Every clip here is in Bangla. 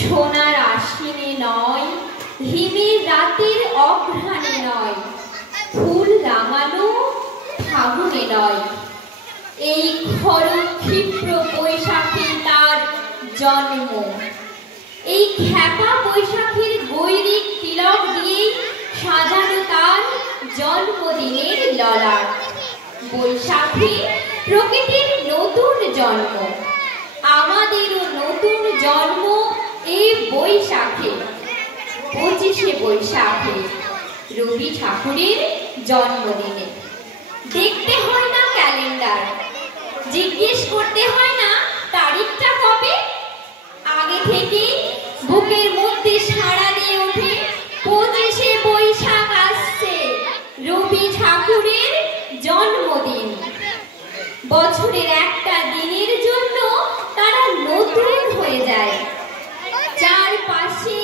সোনার আশ্বিনে নয়, হিমের রাতের অঘ্রাণে নয়, ফুল রাঙানো ফাগুনে নয়, এই খর ক্ষিপ্র বৈশাখে তার জন্ম। এই খ্যাপা বৈশাখের গৈরিক তিলক দিয়ে সাজানো তার জন্মদিনের ললাট। বৈশাখে প্রকৃতির নতুন জন্ম, আমাদেরও নতুন জন্ম এই বৈশাখে। 25শে বৈশাখে রবি ঠাকুরের জন্মদিনে দেখতে হয় না ক্যালেন্ডার, জিজ্ঞেস করতে হয় না তারিখটা কবে। আগে থেকে বুকের মধ্যে সাড়া দিয়ে ওঠে 25শে বৈশাখ আসছে, রবি ঠাকুরের জন্মদিন। বছরের একটা দিনের জন্য তারা নতুন হয়ে যায়। চারপাশে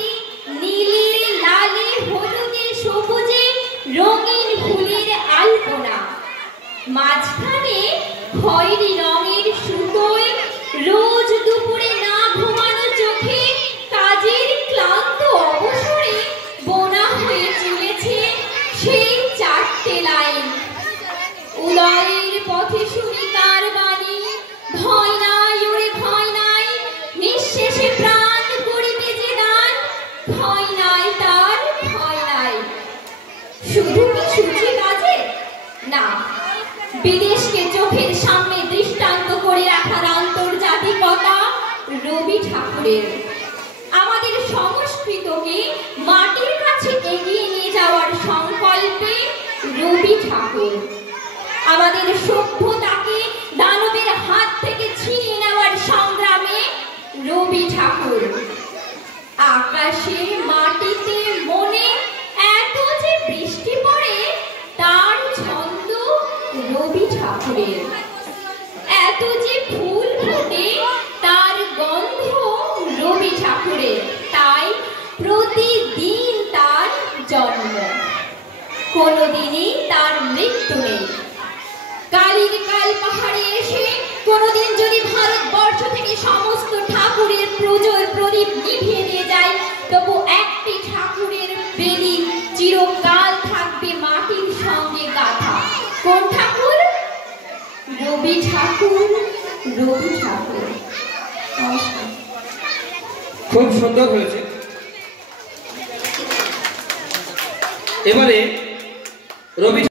নীলে লালে হলুদে সবুজে রঙিন ফুলের আলপনা, মাঝখানে খয়েরি রঙের সুতোয় রোজ দুপুরে না ঘুমানো চোখে কাজের ক্লান্ত অবসরে বোনা হয়ে চলেছে সেই 4টে লাইন। উদয়ের পথে শুনি তার বাণী, ভয় নাই ওরে ভয় নাই, নিঃশেষে প্রাণ করিবে যে দান, ভয় নাই তার ভয় নাই। শুধু কি সূচি কাজে না, বিদেশকে চোখের সামনে দৃষ্টান্ত করে রাখার আন্তর্জাতিকতা রবি ঠাকুরের। আমাদের সংস্কৃতকে মাটির কাছে এগিয়ে নিয়ে যাওয়ার সংকল্পে রবি ঠাকুর। আমাদের সভ্যতাকে দানবের হাত থেকে ছিনিয়ে নেওয়ার সংগ্রামে রবি ঠাকুর। আকাশে মাটিতে মনে এত যে বৃষ্টি পড়ে তার ছন্দ রবি ঠাকুরের, এত যে ফুল ফোটে তার গন্ধ রবি ঠাকুরের। তাই প্রতিদিন তার জন্ম, কোনোদিনই তার মৃত্যু নেই। কালীর কাল পাহাড়ে এসে কোনোদিন যদি ভারতবর্ষ থেকে সমস্ত ঠাকুরের প্রদীপ নিভিয়ে দিয়ে যায়, তবু একটি ঠাকুরের বেদি চিরকাল থাকবে মাটির সঙ্গে গাঁথা। কোন ঠাকুর? রবি ঠাকুর, রবি ঠাকুর। খুব সুন্দর হয়েছে। এবারে রবি